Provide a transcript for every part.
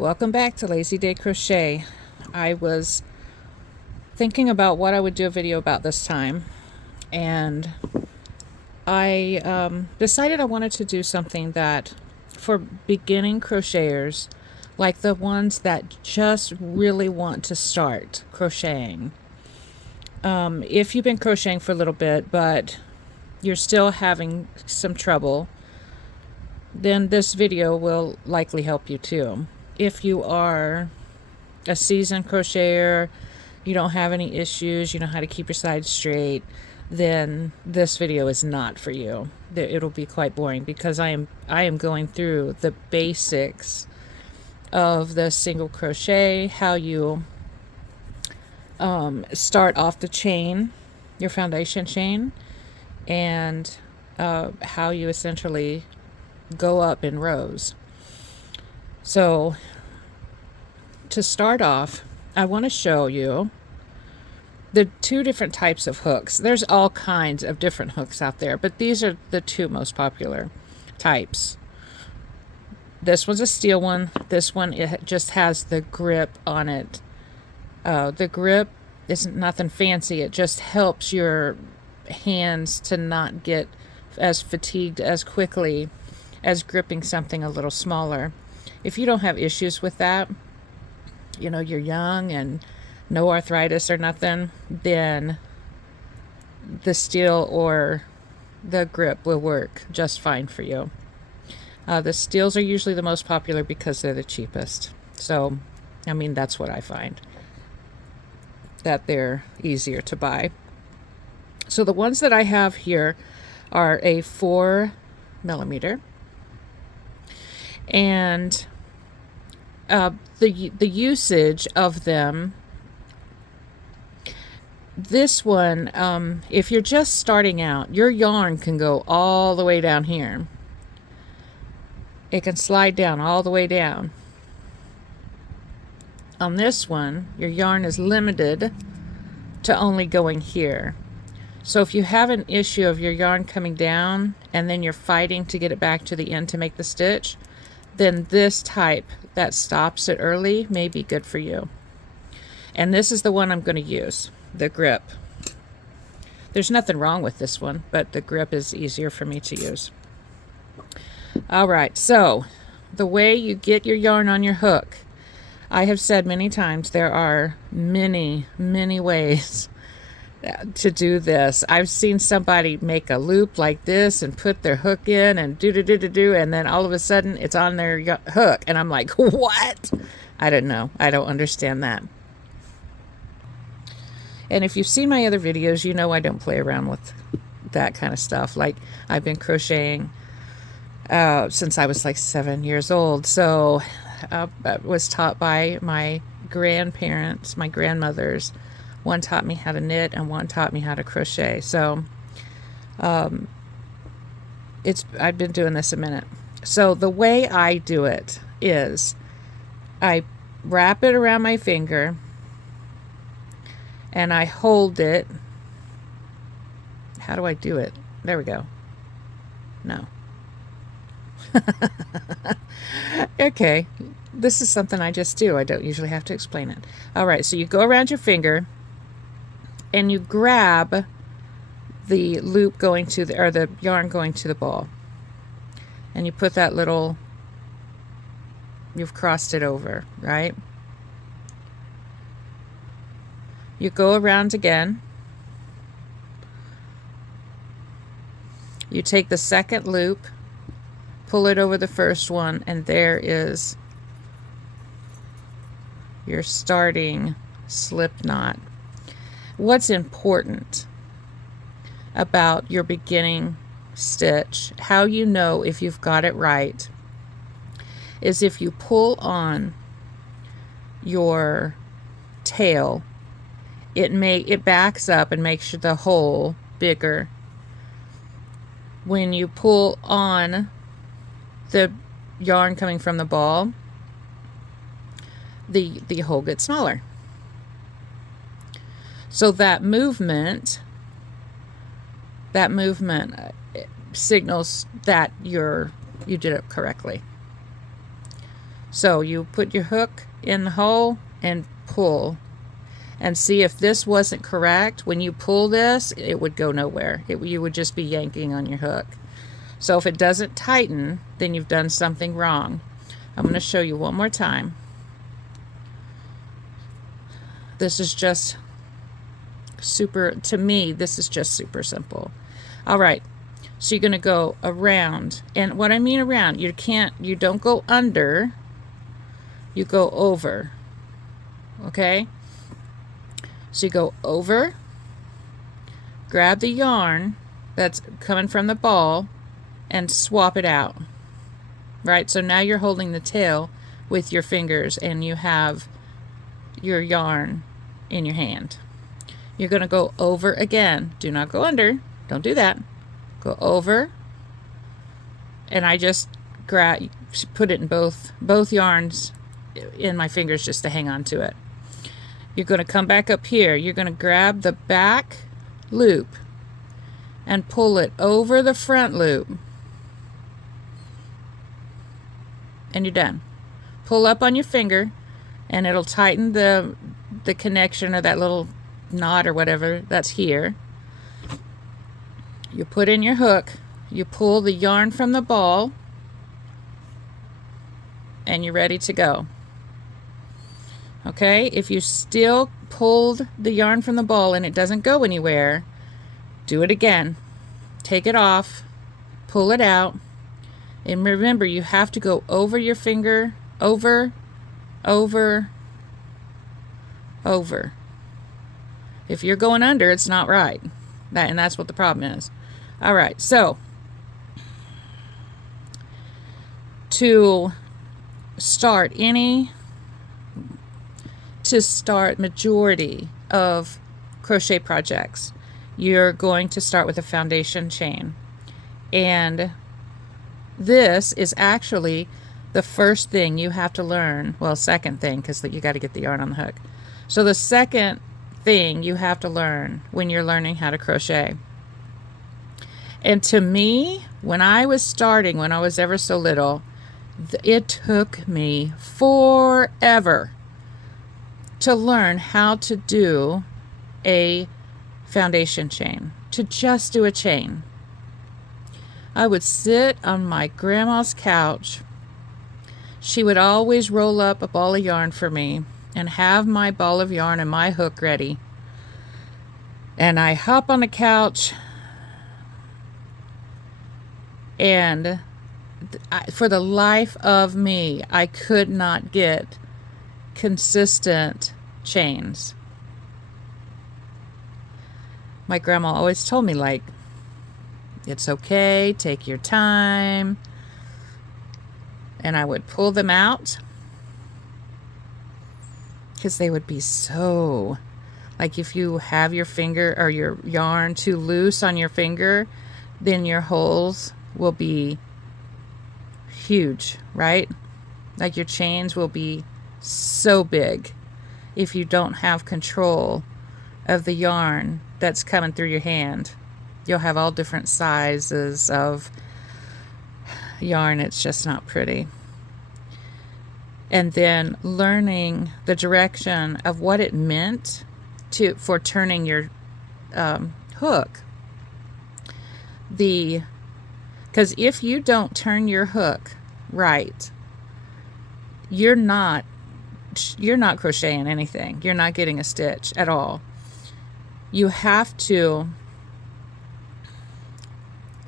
Welcome back to Lazy Day Crochet. I was thinking about what I would do a video about this time, and I decided I wanted to do something that for beginning crocheters, like the ones that just really want to start crocheting. If you've been crocheting for a little bit but you're still having some trouble, then this video will likely help you too. If you are a seasoned crocheter, you don't have any issues, you know how to keep your sides straight, then this video is not for you. It'll be quite boring because I am going through the basics of the single crochet, how you start off the chain, your foundation chain, and how you essentially go up in rows. So to start off, I want to show you the two different types of hooks. There's all kinds of different hooks out there, but these are the two most popular types. This one's a steel one. This one, it just has the grip on it. The grip isn't nothing fancy. It just helps your hands to not get as fatigued as quickly as gripping something a little smaller. If you don't have issues with that, you know, you're young and no arthritis or nothing, then the steel or the grip will work just fine for you. The steels are usually the most popular because they're the cheapest. So, I mean, that's what I find, that they're easier to buy. So the ones that I have here are a 4mm. And the usage of them, this one, if you're just starting out, your yarn can go all the way down here. It can slide down all the way down. On this one, your yarn is limited to only going here. So if you have an issue of your yarn coming down and then you're fighting to get it back to the end to make the stitch, then this type that stops it early may be good for you. And this is the one I'm going to use, the grip. There's nothing wrong with this one, but the grip is easier for me to use. All right, so the way you get your yarn on your hook, I have said many times there are many ways to do this. I've seen somebody make a loop like this and put their hook in and do, and then all of a sudden it's on their hook, and I'm like, what? I don't know. I don't understand that. And if you've seen my other videos, you know I don't play around with that kind of stuff. Like, I've been crocheting since I was like 7 years old. So I was taught by my grandparents, my grandmothers. One taught me how to knit and one taught me how to crochet. So I've been doing this a minute. So the way I do it is I wrap it around my finger and I hold it. How do I do it? There we go. No. Okay. This is something I just do. I don't usually have to explain it. All right. So you go around your finger and you grab the loop going to the, or the yarn going to the ball. And you put that little, you've crossed it over, right? You go around again. You take the second loop, pull it over the first one, and there is your starting slip knot. What's important about your beginning stitch, how you know if you've got it right, is if you pull on your tail, it backs up and makes the hole bigger. When you pull on the yarn coming from the ball, the hole gets smaller. So that movement signals that you did it correctly. So you put your hook in the hole and pull, and see if this wasn't correct. When you pull this, it would go nowhere. You would just be yanking on your hook. So if it doesn't tighten, then you've done something wrong. I'm going to show you one more time. This is just super, to me, this is just super simple. All right, so you're going to go around, and what I mean around, you don't go under, you go over, okay? So you go over, grab the yarn that's coming from the ball, and swap it out, right? So now you're holding the tail with your fingers, and you have your yarn in your hand. You're going to go over again. Do not go under. Don't do that. Go over, and I just put it in both yarns in my fingers just to hang on to it. You're going to come back up here. You're going to grab the back loop and pull it over the front loop, and you're done. Pull up on your finger, and it'll tighten the connection, or that little knot or whatever that's here. You put in your hook, you pull the yarn from the ball, and you're ready to go. Okay, if you still pulled the yarn from the ball and it doesn't go anywhere, do it again. Take it off, pull it out, and remember, you have to go over your finger, over, over, over. If you're going under, it's not right. And that's what the problem is. All right, so to start majority of crochet projects, you're going to start with a foundation chain. And this is actually the first thing you have to learn. Well, second thing, because you got to get the yarn on the hook. So the second thing you have to learn when you're learning how to crochet. And to me, when I was starting, when I was ever so little, it took me forever to learn how to do a foundation chain, to just do a chain. I would sit on my grandma's couch. She would always roll up a ball of yarn for me and have my ball of yarn and my hook ready. And I hop on the couch, and for the life of me, I could not get consistent chains. My grandma always told me, like, it's okay, take your time. And I would pull them out, because they would be so, like, if you have your finger or your yarn too loose on your finger, then your holes will be huge, right? Like, your chains will be so big if you don't have control of the yarn that's coming through your hand. You'll have all different sizes of yarn. It's just not pretty. And then learning the direction of what it meant for turning your hook. Because if you don't turn your hook right, you're not crocheting anything. You're not getting a stitch at all. You have to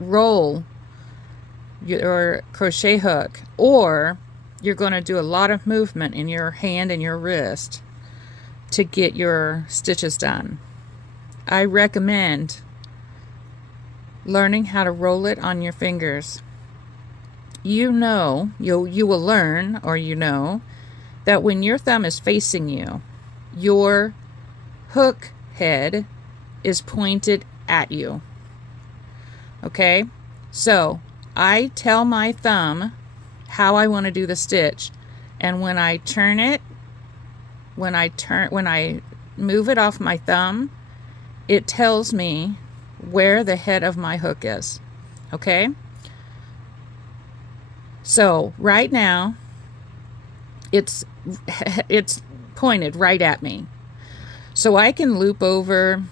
roll your crochet hook, or you're going to do a lot of movement in your hand and your wrist to get your stitches done. I recommend learning how to roll it on your fingers. You will learn, or that when your thumb is facing you, your hook head is pointed at you. Okay? So I tell my thumb how I want to do the stitch, and when I turn it, when I move it off my thumb, it tells me where the head of my hook is. Okay? So right now, it's it's pointed right at me. So I can loop over,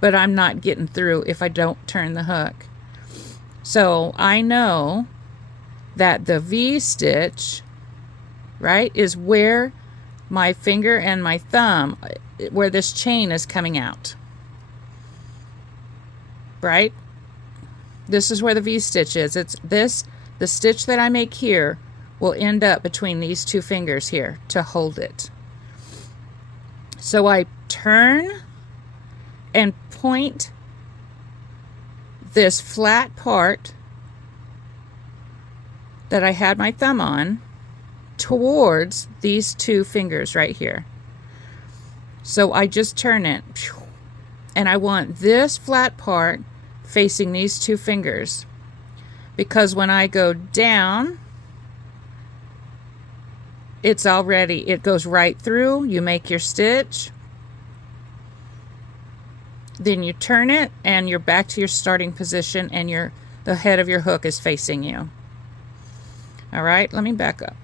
but I'm not getting through if I don't turn the hook. So I know that the V stitch, right, is where my finger and my thumb, where this chain is coming out, right? This is where the V stitch is. It's this, the stitch that I make here will end up between these two fingers here to hold it. So I turn and point this flat part that I had my thumb on towards these two fingers right here. So I just turn it, and I want this flat part facing these two fingers, because when I go down, it's already, it goes right through. You make your stitch, then you turn it, and you're back to your starting position, and the head of your hook is facing you. All right, let me back up.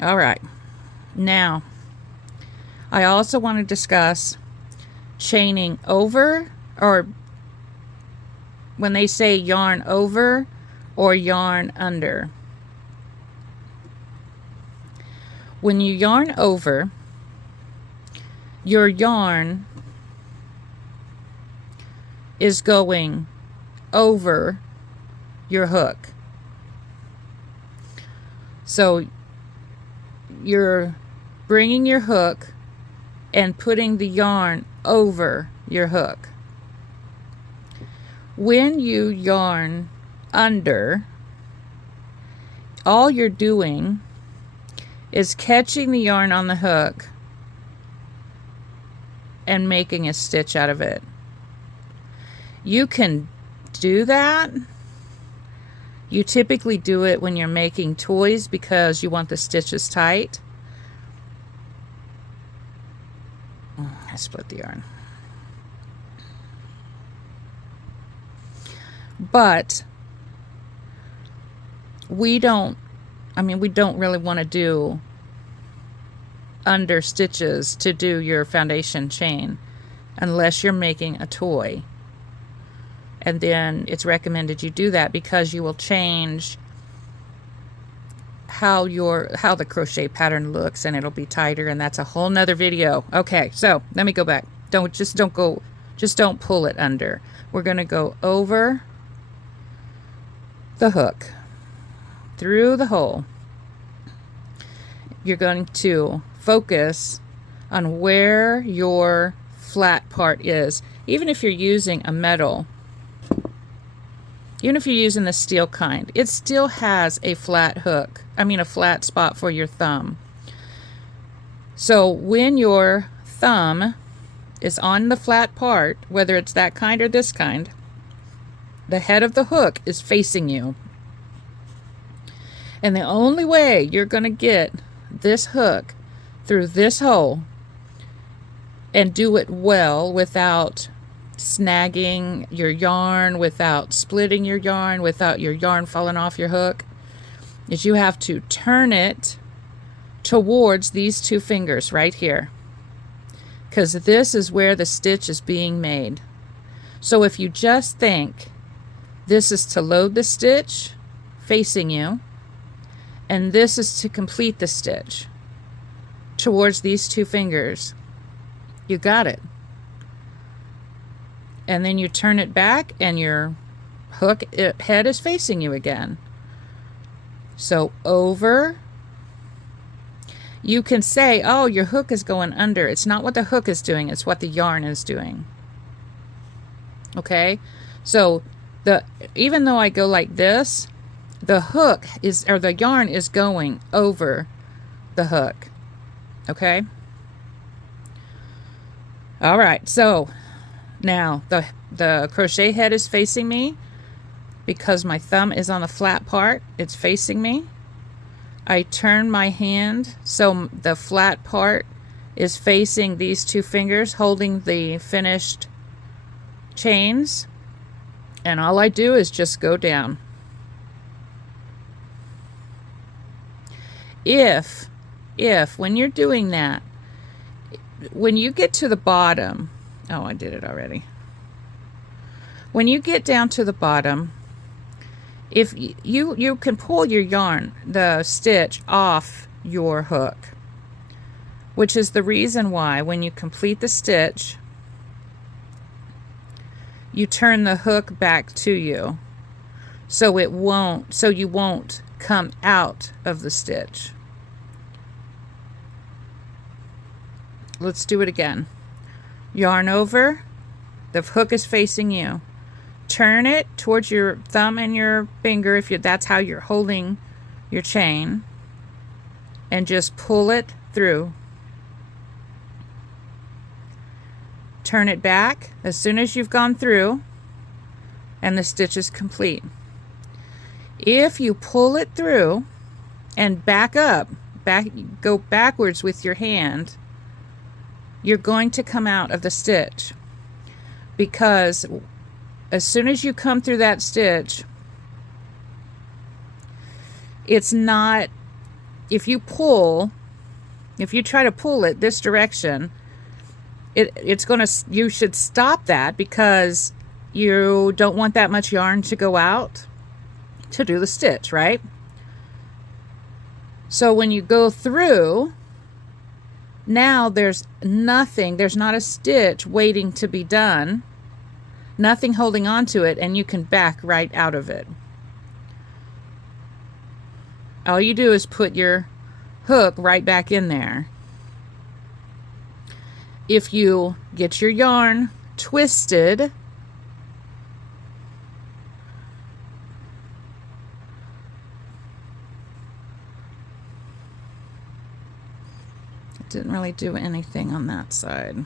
All right, now I also want to discuss chaining over, or when they say yarn over or yarn under. When you yarn over, your yarn is going over your hook. So you're bringing your hook and putting the yarn over your hook. When you yarn under, all you're doing is catching the yarn on the hook and making a stitch out of it. You can do that. You typically do it when you're making toys because you want the stitches tight. I split the yarn. But we don't really want to do under stitches to do your foundation chain unless you're making a toy. And then it's recommended you do that because you will change how the crochet pattern looks, and it'll be tighter, and that's a whole nother video. Okay, so let me go back. Just don't pull it under. We're going to go over the hook through the hole. You're going to focus on where your flat part is. Even if you're using a metal, even if you're using the steel kind, it still has a flat hook. A flat spot for your thumb. So when your thumb is on the flat part, whether it's that kind or this kind, the head of the hook is facing you. And the only way you're going to get this hook through this hole and do it well without snagging your yarn, without splitting your yarn, without your yarn falling off your hook, is you have to turn it towards these two fingers right here, because this is where the stitch is being made. So if you just think this is to load the stitch facing you, and this is to complete the stitch towards these two fingers, you got it. And then you turn it back and your hook head is facing you again. So over. You can say, oh, your hook is going under. It's not what the hook is doing, it's what the yarn is doing. Okay? So even though I go like this, the hook is, or the yarn is going over the hook. Okay? All right, so now the crochet head is facing me because my thumb is on the flat part. It's facing me. I turn my hand so the flat part is facing these two fingers holding the finished chains, and all I do is just go down. If when you're doing that, when you get to the bottom, oh, I did it already. When you get down to the bottom, if you can pull your yarn, the stitch off your hook, which is the reason why when you complete the stitch, you turn the hook back to you, so you won't come out of the stitch. Let's do it again. Yarn over, the hook is facing you. Turn it towards your thumb and your finger if that's how you're holding your chain, and just pull it through. Turn it back as soon as you've gone through and the stitch is complete. If you pull it through and go backwards with your hand, you're going to come out of the stitch, because as soon as you come through that stitch, it's not, if you try to pull it this direction, you should stop that, because you don't want that much yarn to go out to do the stitch, right? So when you go through, now there's not a stitch waiting to be done, nothing holding on to it, and you can back right out of it. All you do is put your hook right back in there. If you get your yarn twisted, it didn't really do anything on that side.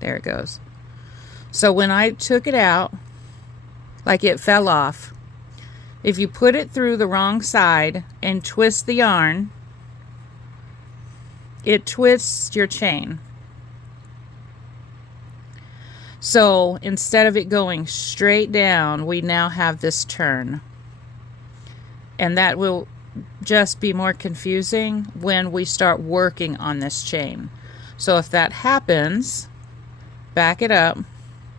There it goes. So when I took it out, like it fell off, if you put it through the wrong side and twist the yarn, it twists your chain. So instead of it going straight down, we now have this turn. And that will just be more confusing when we start working on this chain. So if that happens, back it up.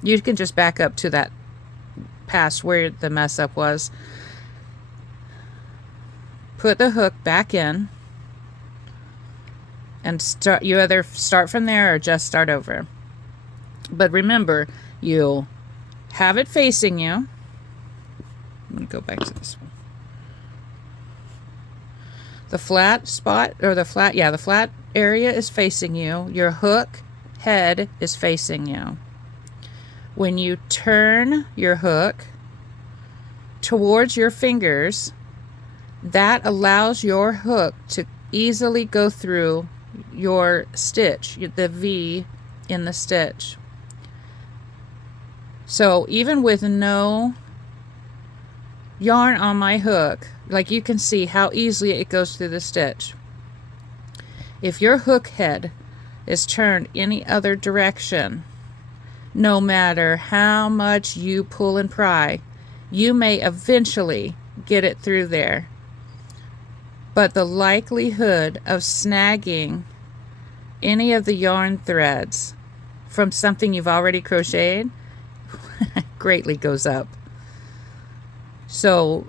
You can just back up to that past where the mess up was. Put the hook back in and start. You either start from there or just start over. But remember, you'll have it facing you. I'm going to go back to this one. The flat spot, or the flat area is facing you. Your hook head is facing you. When you turn your hook towards your fingers, that allows your hook to easily go through your stitch, the V in the stitch. So even with no yarn on my hook, like you can see how easily it goes through the stitch. If your hook head is turned any other direction, no matter how much you pull and pry, you may eventually get it through there. But the likelihood of snagging any of the yarn threads from something you've already crocheted greatly goes up. So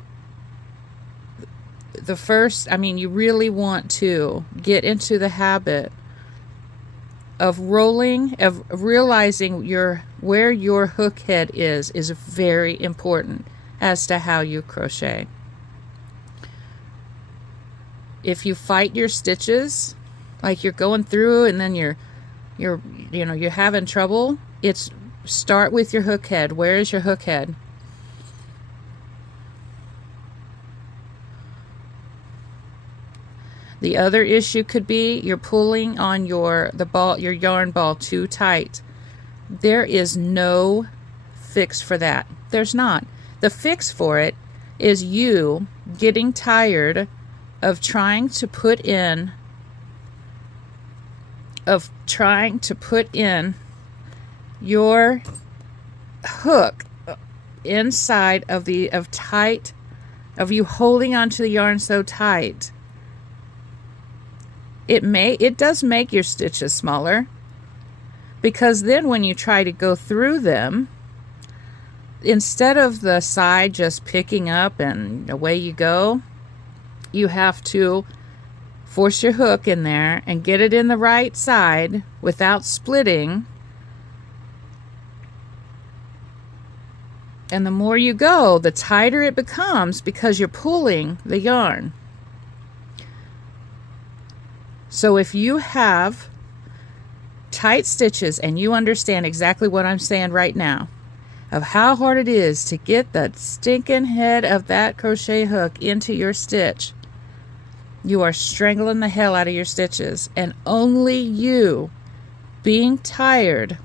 you really want to get into the habit of realizing where your hook head is very important as to how you crochet. If you fight your stitches, like you're going through and then you're having trouble, start with your hook head. Where is your hook head? The other issue could be you're pulling on your yarn ball too tight. There is no fix for that. There's not. The fix for it is you getting tired of trying to put in of trying to put in your hook inside of you holding onto the yarn so tight, it does make your stitches smaller, because then when you try to go through them, instead of the side just picking up and away you go, you have to force your hook in there and get it in the right side without splitting. And the more you go, the tighter it becomes, because you're pulling the yarn. So if you have tight stitches and you understand exactly what I'm saying right now, of how hard it is to get the stinking head of that crochet hook into your stitch, you are strangling the hell out of your stitches. And only you being tired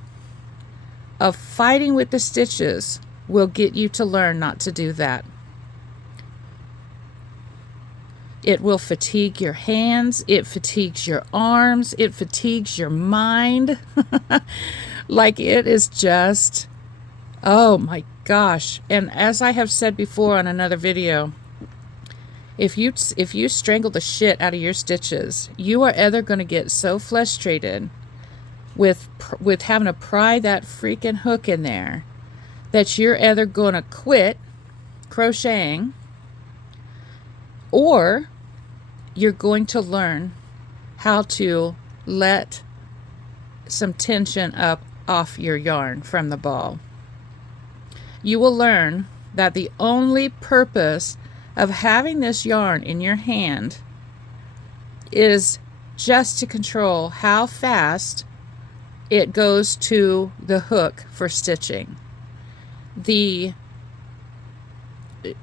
of fighting with the stitches will get you to learn not to do that. It will fatigue your hands, it fatigues your arms, it fatigues your mind. Like, it is just, oh my gosh. And as I have said before on another video, if you strangle the shit out of your stitches, you are either going to get so frustrated with having to pry that freaking hook in there that you're either going to quit crocheting, or you're going to learn how to let some tension up off your yarn from the ball. You will learn that the only purpose of having this yarn in your hand is just to control how fast it goes to the hook for stitching.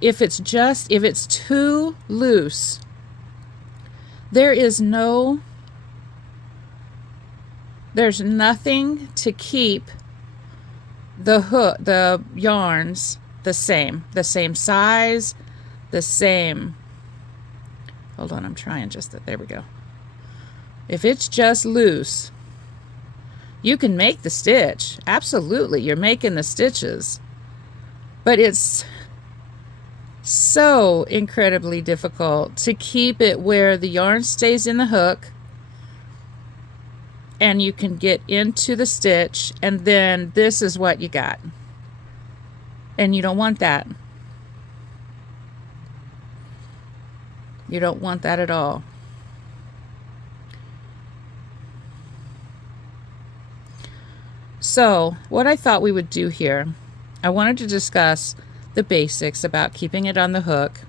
If it's too loose, there's nothing to keep the yarns the same size, the same, hold on, I'm trying just that, there we go. If it's just loose, you can make the stitch, absolutely, you're making the stitches, but it's so incredibly difficult to keep it where the yarn stays in the hook and you can get into the stitch, and then this is what you got. And you don't want that. You don't want that at all. So what I thought we would do here, I wanted to discuss the basics about keeping it on the hook,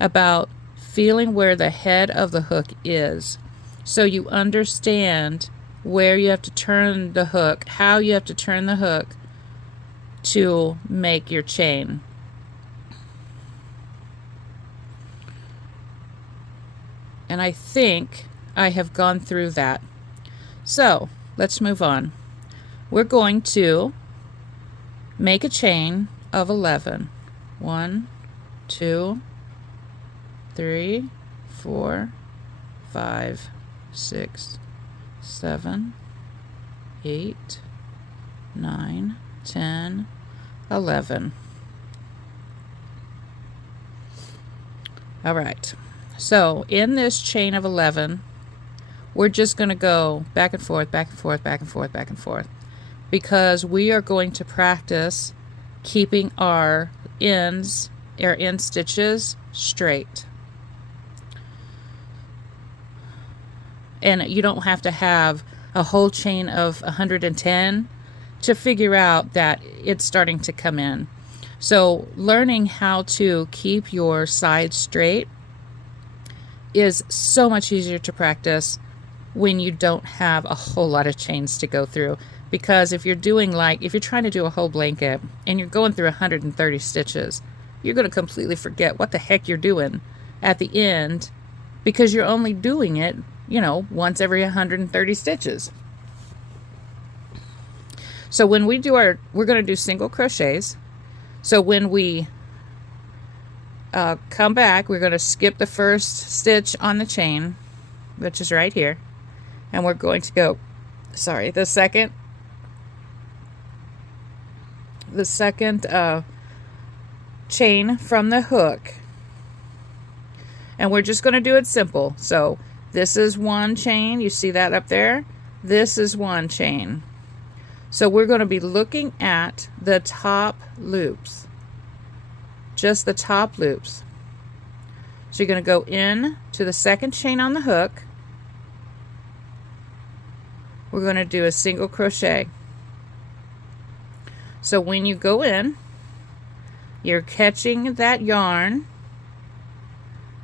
about feeling where the head of the hook is, so you understand where you have to turn the hook, how you have to turn the hook to make your chain. And I think I have gone through that. So let's move on. We're going to make a chain of 11. 1, 2, 3, 4, 5, 6, 7, 8, 9, 10, 11. All right. So in this chain of 11, we're just going to go back and forth, back and forth, back and forth, back and forth, because we are going to practice keeping our end stitches straight. And you don't have to have a whole chain of 110 to figure out that it's starting to come in. So learning how to keep your sides straight is so much easier to practice when you don't have a whole lot of chains to go through. Because if you're trying to do a whole blanket and you're going through 130 stitches, you're going to completely forget what the heck you're doing at the end, because you're only doing it, once every 130 stitches. So when we do we're going to do single crochets. So when we come back, we're going to skip the first stitch on the chain, which is right here. and we're going to go, sorry, the second chain from the hook, and we're just going to do it simple. So this is one chain, you see that up there? This is one chain. So we're going to be looking at the top loops, just the top loops. So you're going to go in to the second chain on the hook. We're going to do a single crochet. So when you go in, you're catching that yarn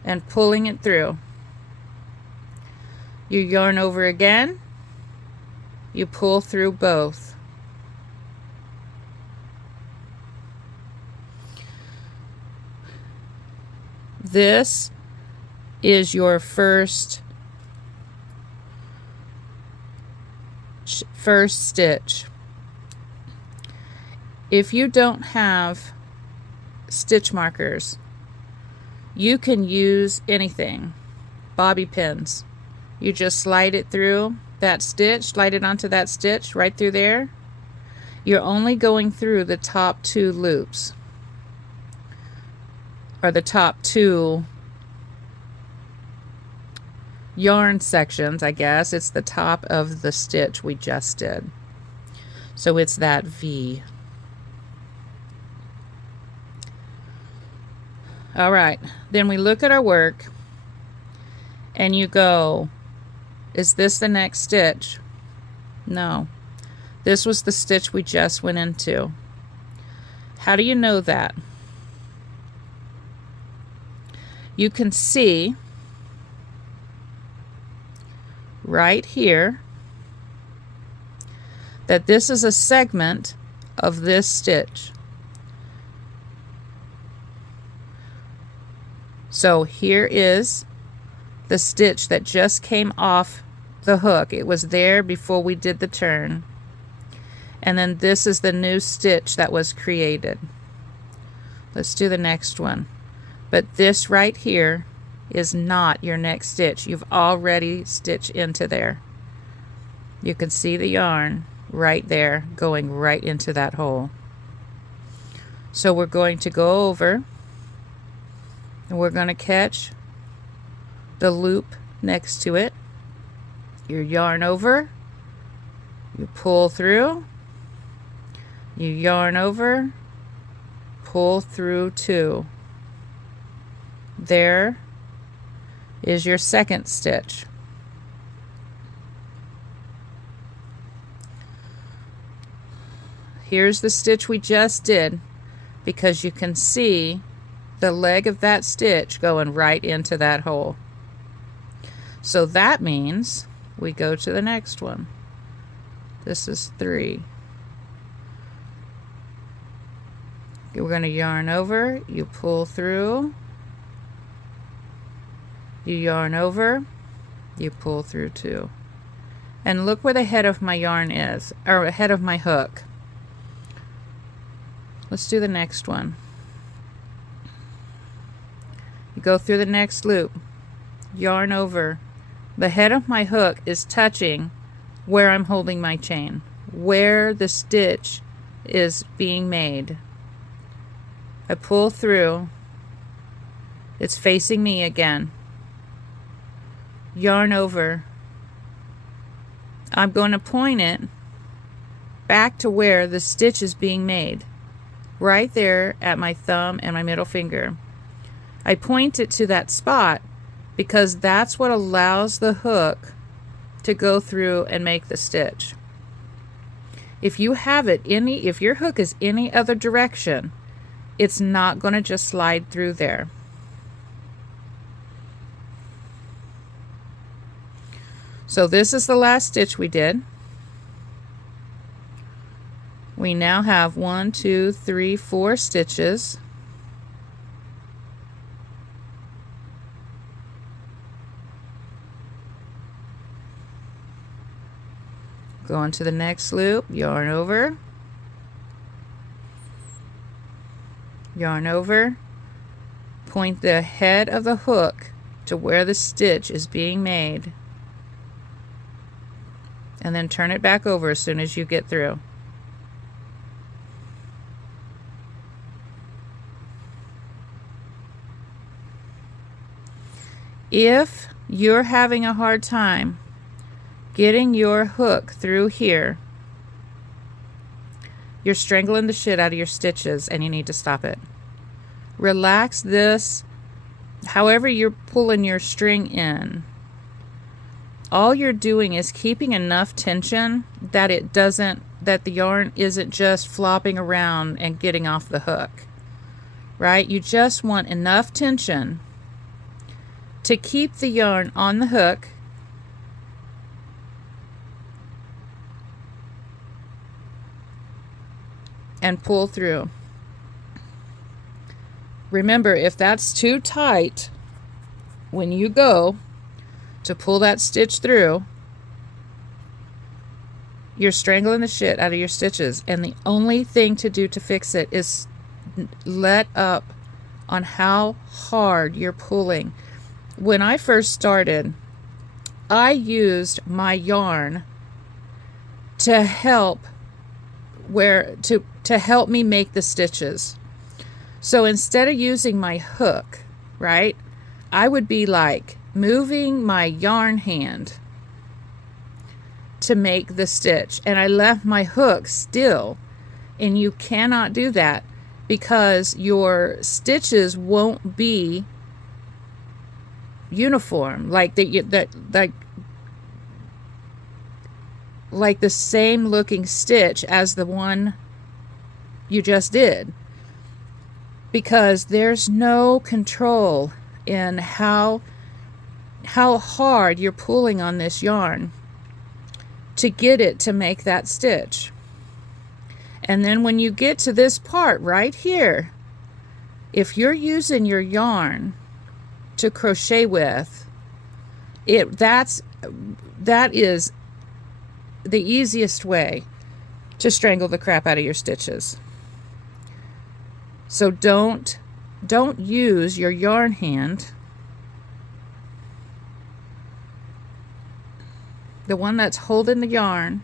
and pulling it through. You yarn over again, you pull through both. This is your first stitch. If you don't have stitch markers, you can use anything. Bobby pins. You just slide it through that stitch, slide it onto that stitch right through there. You're only going through the top two loops, or the top two yarn sections, I guess. It's the top of the stitch we just did. So it's that V. All right, then we look at our work and you go, is this the next stitch? No, this was the stitch we just went into. How do you know that? You can see right here that this is a segment of this stitch. So here is the stitch that just came off the hook. It was there before we did the turn. And then this is the new stitch that was created. Let's do the next one. But this right here is not your next stitch. You've already stitched into there. You can see the yarn right there going right into that hole. So we're going to go over and we're going to catch the loop next to it. You yarn over, you pull through, you yarn over, pull through two. There is your second stitch. Here's the stitch we just did, because you can see the leg of that stitch going right into that hole. So that means we go to the next one. This is 3. We're going to yarn over, you pull through, you yarn over, you pull through 2. And look where the head of my yarn is, or head of my hook. Let's do the next one. You go through the next loop, yarn over. The head of my hook is touching where I'm holding my chain, where the stitch is being made. I pull through, it's facing me again. Yarn over. I'm going to point it back to where the stitch is being made, right there at my thumb and my middle finger. I point it to that spot because that's what allows the hook to go through and make the stitch. If you have it if your hook is any other direction, it's not going to just slide through there. So this is the last stitch we did. We now have 1, 2, 3, 4 stitches. Go on to the next loop, yarn over, yarn over, point the head of the hook to where the stitch is being made. and then turn it back over as soon as you get through. If you're having a hard time getting your hook through here, you're strangling the shit out of your stitches and you need to stop it. Relax this, however you're pulling your string in. All you're doing is keeping enough tension that that the yarn isn't just flopping around and getting off the hook, right? You just want enough tension to keep the yarn on the hook and pull through. Remember, if that's too tight, when you go to pull that stitch through, you're strangling the shit out of your stitches, and the only thing to do to fix it is let up on how hard you're pulling. When I first started, I used my yarn to help to help me make the stitches. So instead of using my hook, right, I would be like moving my yarn hand to make the stitch, and I left my hook still. And you cannot do that because your stitches won't be uniform, like like the same looking stitch as the one you just did, because there's no control in how hard you're pulling on this yarn to get it to make that stitch. And then when you get to this part right here, if you're using your yarn to crochet with it, that is the easiest way to strangle the crap out of your stitches. So don't use your yarn hand, the one that's holding the yarn,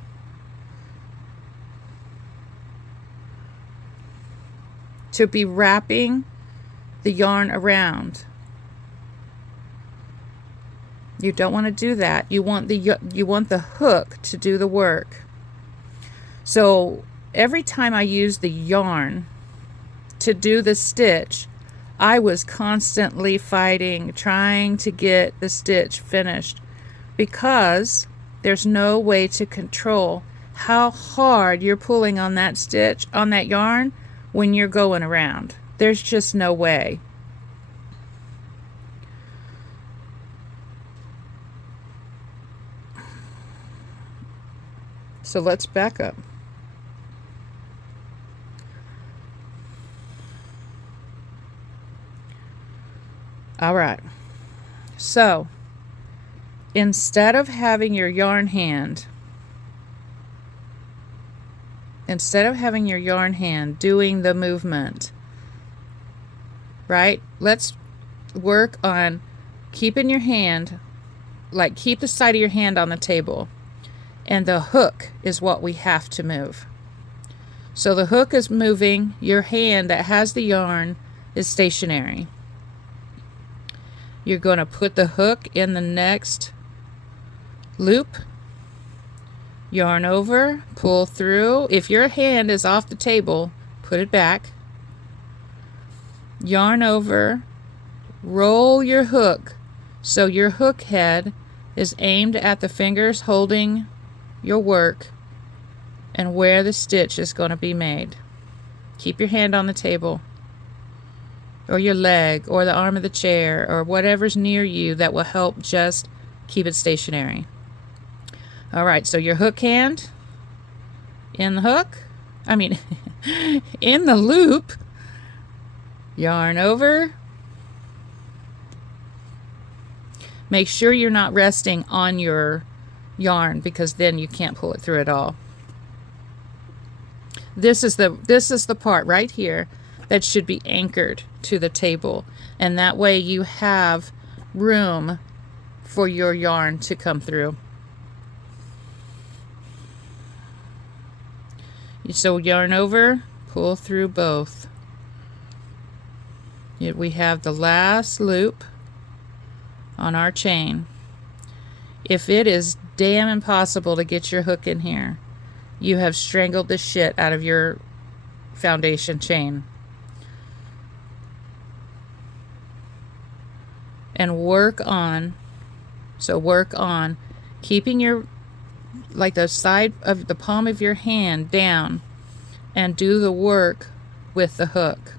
to be wrapping the yarn around. You don't want to do that. You want the hook to do the work. So every time I used the yarn to do the stitch, I was constantly fighting, trying to get the stitch finished, because there's no way to control how hard you're pulling on that stitch, on that yarn, when you're going around. There's just no way. So let's back up. All right. So instead of having your yarn hand doing the movement, right? Let's work on keeping your hand, like keep the side of your hand on the table, and the hook is what we have to move. So the hook is moving, your hand that has the yarn is stationary. You're going to put the hook in the next loop, yarn over, pull through. If your hand is off the table, put it back, yarn over, roll your hook so your hook head is aimed at the fingers holding your work and where the stitch is going to be made. Keep your hand on the table, or your leg, or the arm of the chair, or whatever's near you that will help just keep it stationary. All right, so your hook hand in the hook, in the loop, yarn over. Make sure you're not resting on your yarn, because then you can't pull it through at all. This is the part right here that should be anchored to the table, and that way you have room for your yarn to come through. So yarn over, pull through both. We have the last loop on our chain. If it is damn impossible to get your hook in here, you have strangled the shit out of your foundation chain. And work on keeping your, like the side of the palm of your hand down, and do the work with the hook.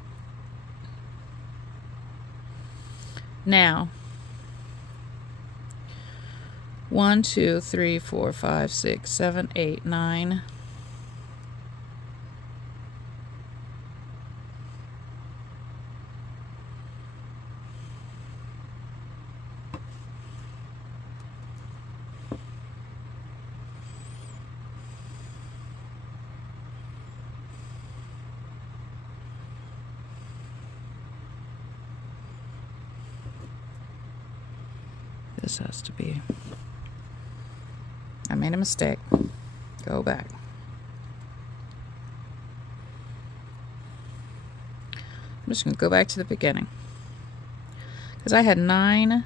Now, 1, 2, 3, 4, 5, 6, 7, 8, 9. This has to be. I made a mistake. Go back. I'm just going to go back to the beginning. Because I had 9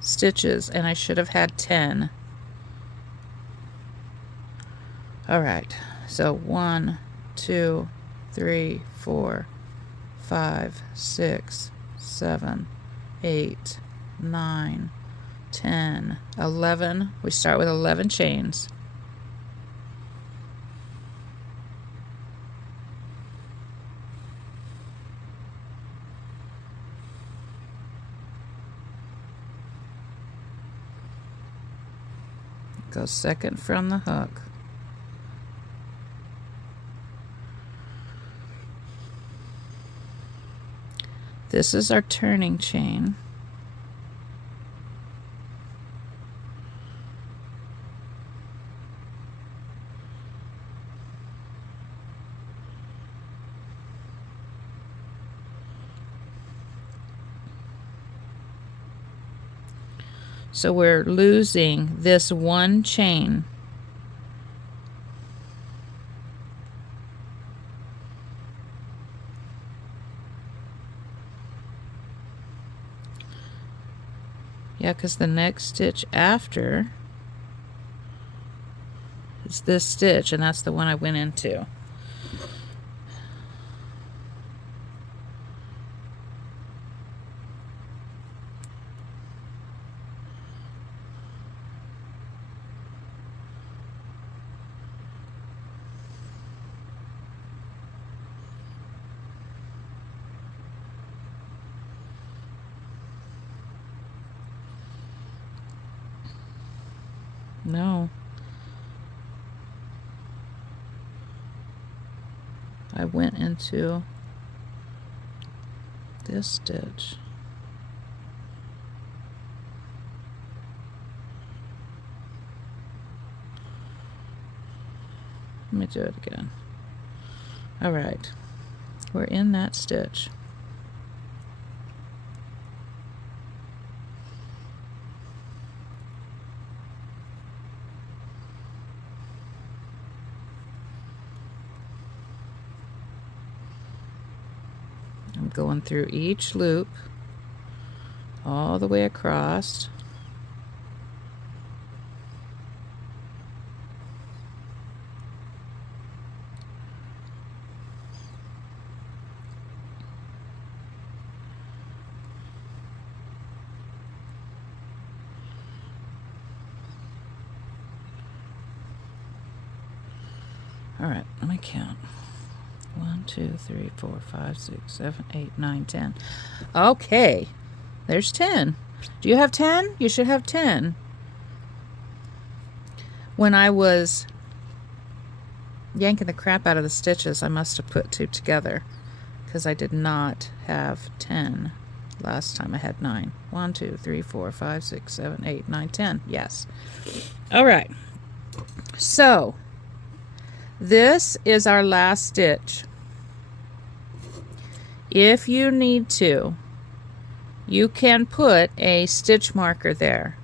stitches and I should have had 10. Alright, so 1, 2, 3, 4, 5, 6, 7, 8, 9, 10, 11. We start with 11 chains. Go second from the hook. This is our turning chain. So we're losing this one chain. Yeah, because the next stitch after is this stitch, and that's the one I went into. No. I went into this stitch. Let me do it again. All right. We're in that stitch. I'm going through each loop all the way across. All right, let me count. 1, 2, 3, 4, 5, 6, 7, 8, 9, 10. Okay, there's 10. Do you have 10? You should have 10. When I was yanking the crap out of the stitches, I must have put 2 together, because I did not have 10. Last time I had 9. 1, 2, 3, 4, 5, 6, 7, 8, 9, 10. Yes. All right. So this is our last stitch. If you need to, you can put a stitch marker there.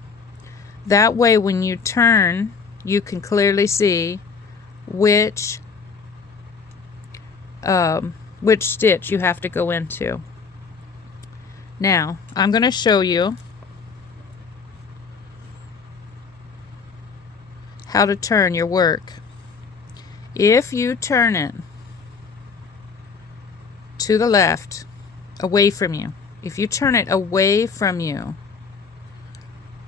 That way when you turn, you can clearly see which which stitch you have to go into. Now, I'm going to show you how to turn your work. If you turn it to the left, away from you, if you turn it away from you,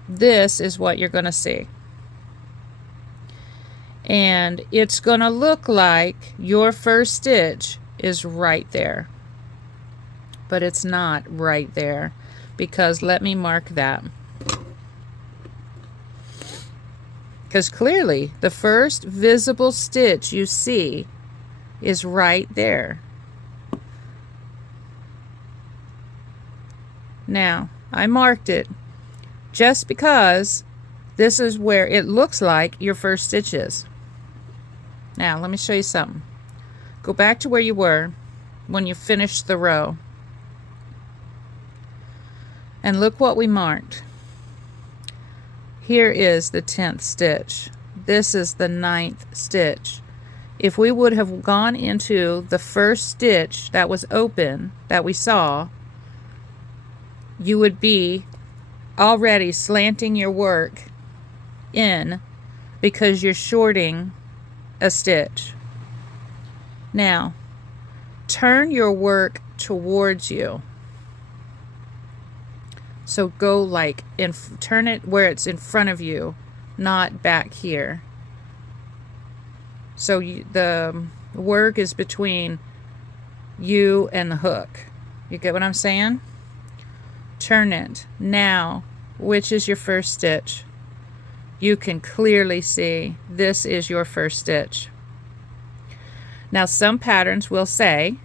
this is what you're going to see. And it's going to look like your first stitch is right there. But it's not right there, because let me mark that. Because clearly the first visible stitch you see is right there. Now, I marked it just because this is where it looks like your first stitch is. Now, let me show you something. Go back to where you were when you finished the row. And look what we marked. Here is the 10th stitch. This is the 9th stitch. If we would have gone into the first stitch that was open, that we saw, you would be already slanting your work in because you're shorting a stitch. Now, turn your work towards you. So go like turn it where it's in front of you, not back here. So the work is between you and the hook. You get what I'm saying? Turn it. Now, which is your first stitch? You can clearly see this is your first stitch. Now, some patterns will say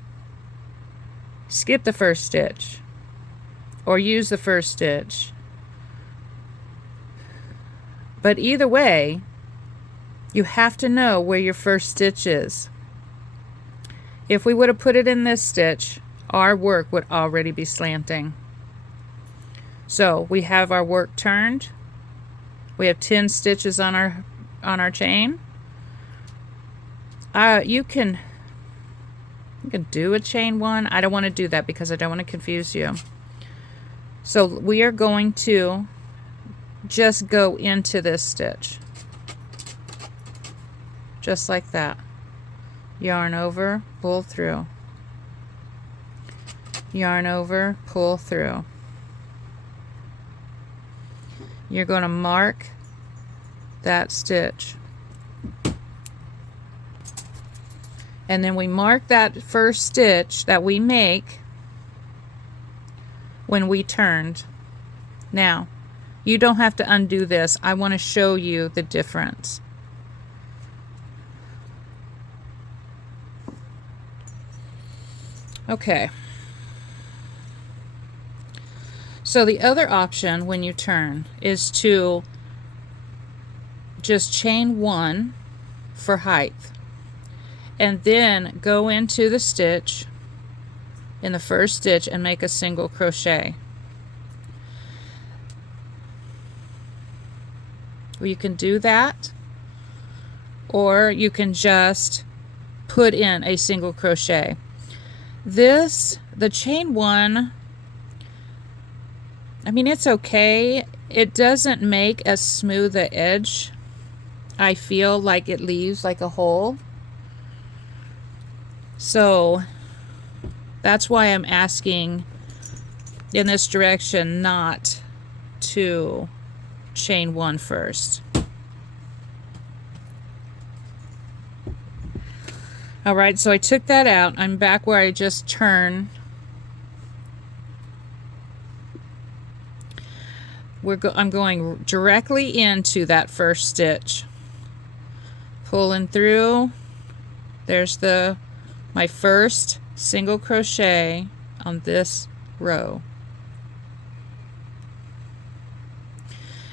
skip the first stitch or use the first stitch. But either way, you have to know where your first stitch is. If we would have put it in this stitch, our work would already be slanting. So we have our work turned. We have 10 stitches on our chain. You can do a chain one. I don't want to do that because I don't want to confuse you. So we are going to just go into this stitch. Just like that. Yarn over, pull through. Yarn over, pull through. You're going to mark that stitch. And then we mark that first stitch that we make when we turned. Now, you don't have to undo this. I want to show you the difference. Okay. So the other option when you turn is to just chain one for height and then go into the stitch in the first stitch and make a single crochet. You can do that, or you can just put in a single crochet. The chain one, I mean, it's okay. It doesn't make as smooth an edge. I feel like it leaves like a hole. So that's why I'm asking in this direction not to chain one first. All right, so I took that out. I'm back where I just turned. I'm going directly into that first stitch. Pulling through. There's my first single crochet on this row.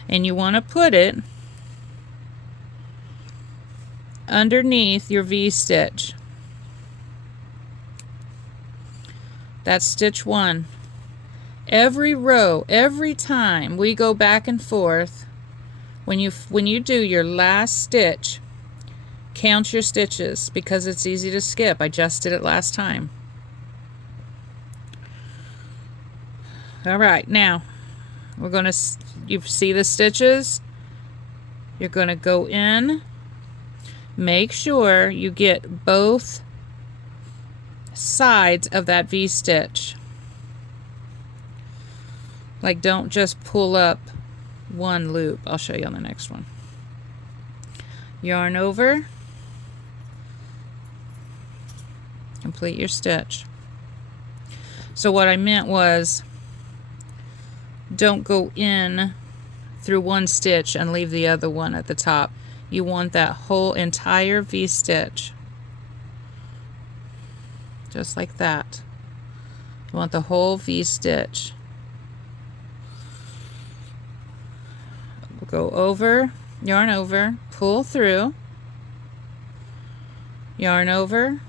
And you want to put it underneath your V-stitch. That's stitch one. Every row, every time we go back and forth, when you do your last stitch, count your stitches because it's easy to skip. I just did it last time. All right, now we're going to, you see the stitches? You're going to go in. Make sure you get both sides of that V-stitch. Like, don't just pull up one loop. I'll show you on the next one. Yarn over. Complete your stitch. So what I meant was, don't go in through one stitch and leave the other one at the top. You want that whole entire V-stitch. Just like that. You want the whole V-stitch. Go over, yarn over, pull through, yarn over,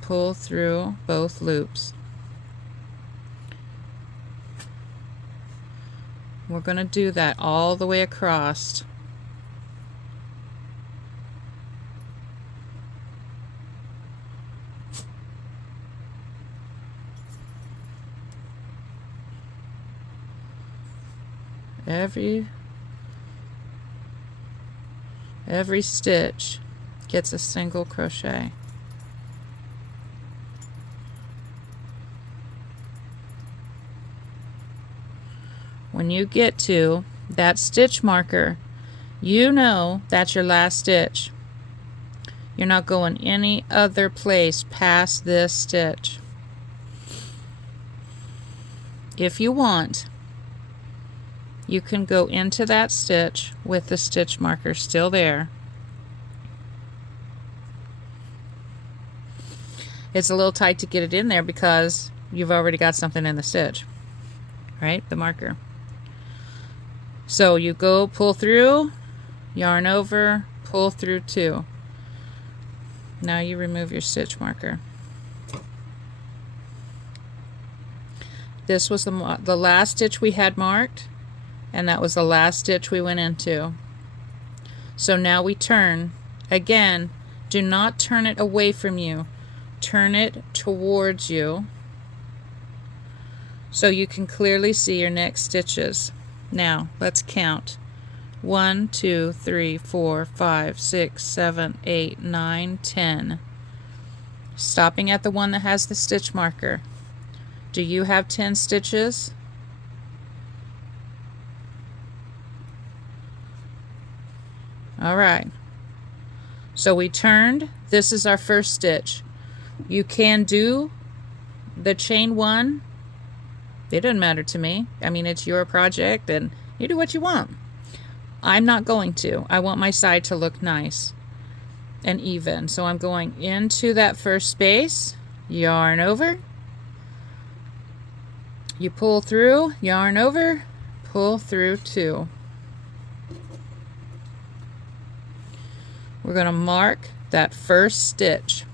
pull through both loops. We're going to do that all the way across. Every stitch gets a single crochet. When you get to that stitch marker, you know that's your last stitch. You're not going any other place past this stitch. If you want, you can go into that stitch with the stitch marker still there. It's a little tight to get it in there because you've already got something in the stitch, right? The marker. So you go pull through, yarn over, pull through two. Now you remove your stitch marker. This was the last stitch we had marked, and that was the last stitch we went into. So now we turn. Again, do not turn it away from you. Turn it towards you so you can clearly see your next stitches. Now let's count. 1, 2, 3, 4, 5, 6, 7, 8, 9, 10. Stopping at the one that has the stitch marker. Do you have 10 stitches? All right. So we turned. This is our first stitch. You can do the chain one. It doesn't matter to me. I mean, it's your project and you do what you want. I'm not going to. I want my side to look nice and even. So I'm going into that first space, yarn over. You pull through, yarn over, pull through two. We're going to mark that first stitch.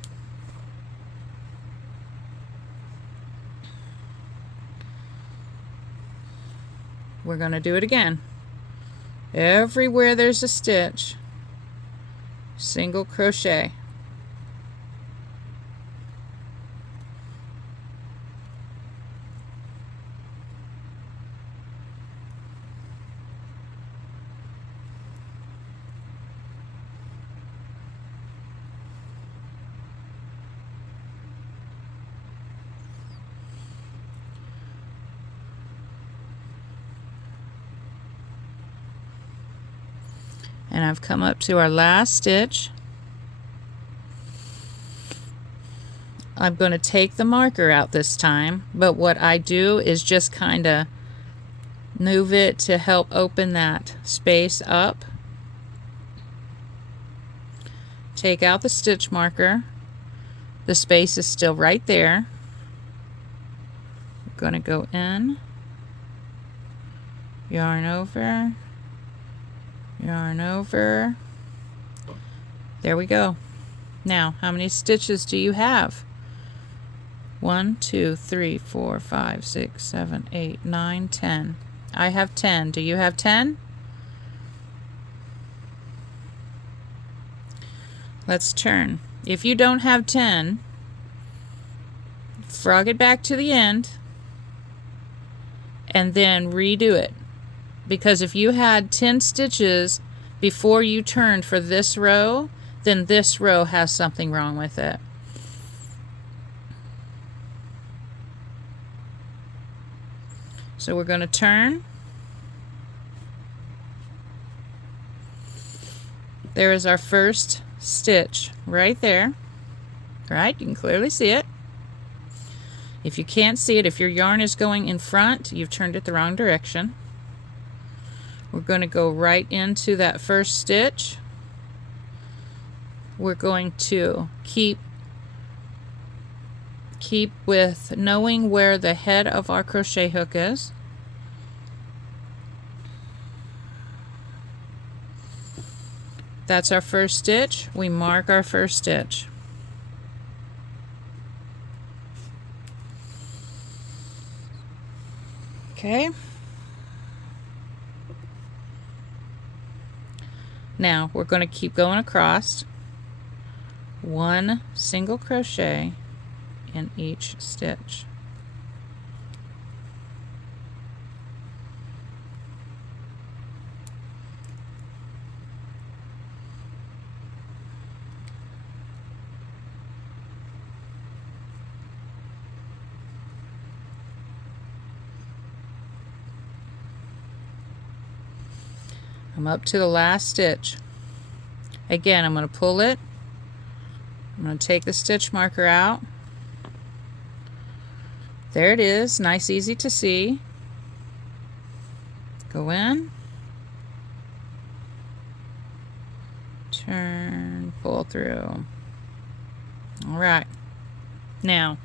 We're going to do it again. Everywhere there's a stitch, single crochet. And I've come up to our last stitch. I'm going to take the marker out this time, but what I do is just kind of move it to help open that space up. Take out the stitch marker. The space is still right there. I'm going to go in, yarn over, yarn over. There we go. Now, how many stitches do you have? 1, 2, 3, 4, 5, 6, 7, 8, 9, 10. I have 10. Do you have 10? Let's turn. If you don't have 10, frog it back to the end and then redo it. Because if you had 10 stitches before you turned for this row, then this row has something wrong with it. So we're going to turn. There is our first stitch right there. Right? You can clearly see it. If you can't see it, if your yarn is going in front, you've turned it the wrong direction. We're going to go right into that first stitch. We're going to keep with knowing where the head of our crochet hook is. That's our first stitch. We mark our first stitch. Okay. Now we're going to keep going across. One single crochet in each stitch. I'm up to the last stitch. Again, I'm going to pull it. I'm going to take the stitch marker out. There it is, nice, easy to see. Go in, turn, pull through. All right, now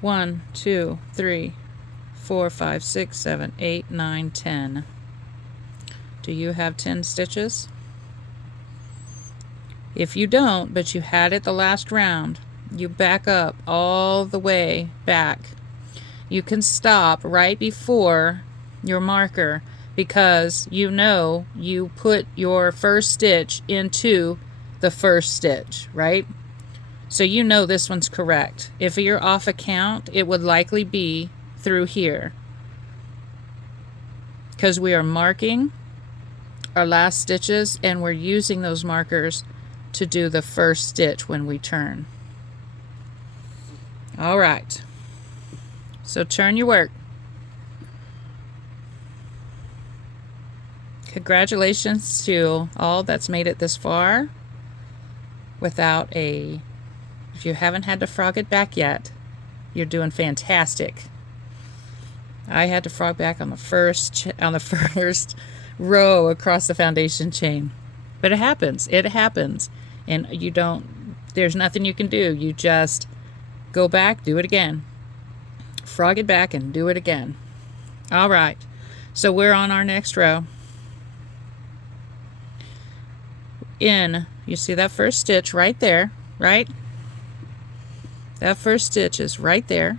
1, 2, 3, 4, 5, 6, 7, 8, 9, 10. Do you have 10 stitches? If you don't, but you had it the last round, you back up all the way back. You can stop right before your marker because you know you put your first stitch into the first stitch, right? So you know this one's correct. If you're off a count, it would likely be through here because we are marking our last stitches and we're using those markers to do the first stitch when we turn. All right, so turn your work. Congratulations to all that's made it this far without if you haven't had to frog it back yet, you're doing fantastic. I had to frog back on the first row across the foundation chain, but it happens. It happens, and there's nothing you can do. You just go back, do it again, frog it back, and do it again. All right, so we're on our next row. You see that first stitch right there, right? That first stitch is right there.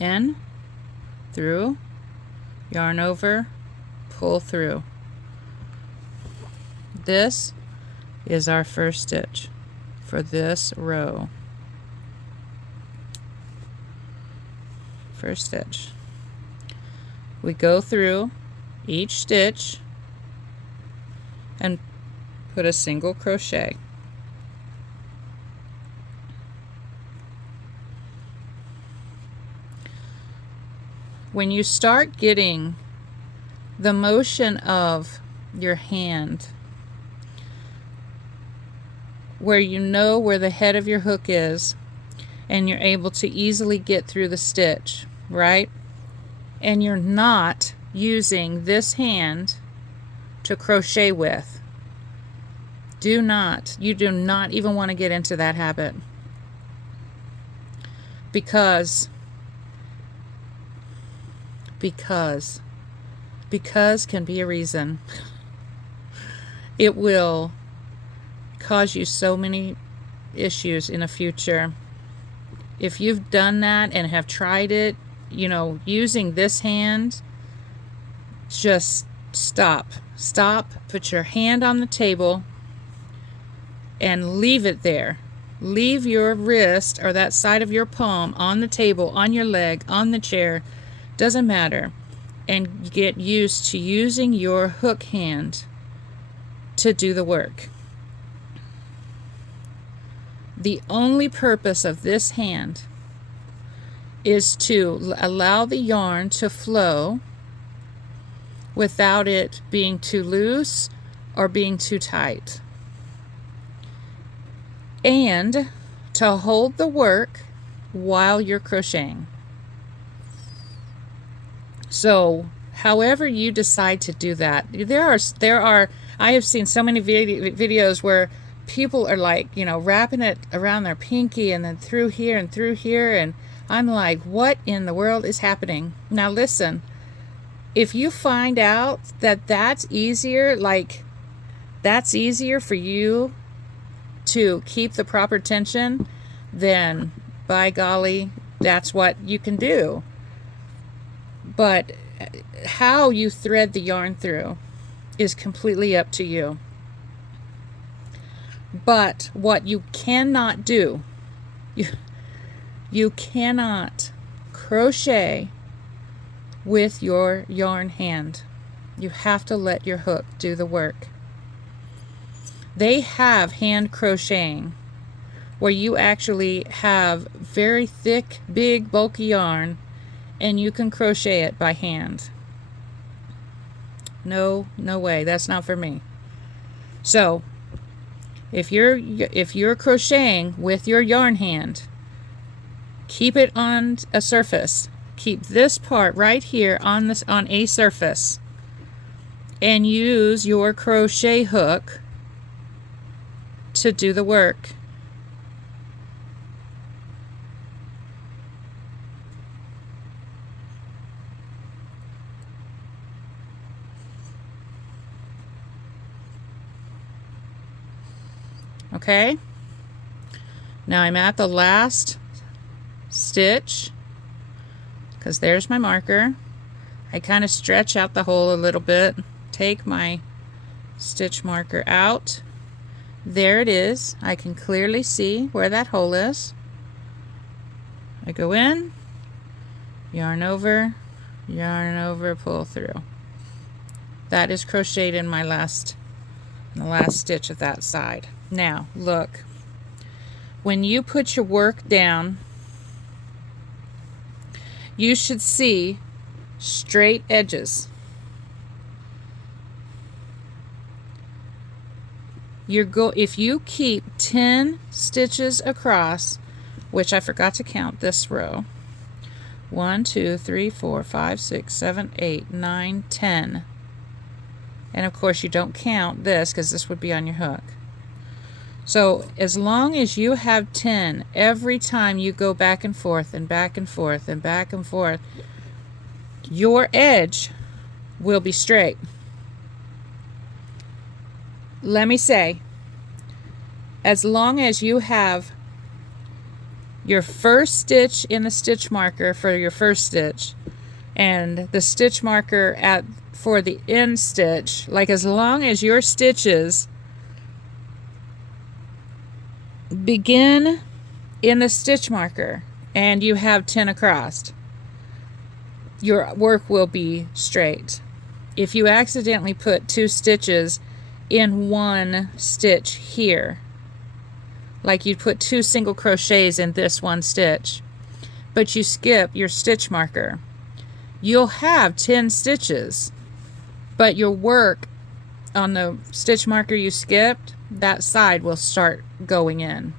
In, through, yarn over, pull through. This is our first stitch for this row. First stitch. We go through each stitch and put a single crochet. When you start getting the motion of your hand, where you know where the head of your hook is and you're able to easily get through the stitch, right? And you're not using this hand to crochet with. You do not even want to get into that habit, because can be a reason. It will cause you so many issues in the future. If you've done that and have tried it, using this hand just stop. Stop, put your hand on the table and leave it there. Leave your wrist or that side of your palm on the table, on your leg, on the chair, doesn't matter, and get used to using your hook hand to do the work. The only purpose of this hand is to allow the yarn to flow without it being too loose or being too tight, and to hold the work while you're crocheting. So however you decide to do that, there are I have seen so many videos where people are like, you know, wrapping it around their pinky and then through here and through here, and I'm like, what in the world is happening? Now listen, if you find out that that's easier, like that's easier for you to keep the proper tension, then by golly, that's what you can do. But how you thread the yarn through is completely up to you. But what you cannot do, you cannot crochet with your yarn hand. You have to let your hook do the work. They have hand crocheting where you actually have very thick, big, bulky yarn and you can crochet it by hand. No way, that's not for me. So if you're crocheting with your yarn hand, keep it on a surface. Keep this part right here on a surface and use your crochet hook to do the work. Okay, now I'm at the last stitch because there's my marker. I kind of stretch out the hole a little bit, take my stitch marker out. There it is. I can clearly see where that hole is. I go in, yarn over, pull through. That is crocheted in the last stitch of that side. Now look, when you put your work down, you should see straight edges. If you keep 10 stitches across, which I forgot to count this row, 1, 2, 3, 4, 5, 6, 7, 8, 9, 10. And of course you don't count this because this would be on your hook. So as long as you have 10, every time you go back and forth and back and forth and back and forth, your edge will be straight. Let me say, as long as you have your first stitch in the stitch marker for your first stitch and the stitch marker for the end stitch, like as long as your stitches begin in the stitch marker and you have 10 across, your work will be straight. If you accidentally put 2 stitches in one stitch here, like you put 2 single crochets in this one stitch, but you skip your stitch marker, you'll have 10 stitches, but your work on the stitch marker you skipped, that side will start going in.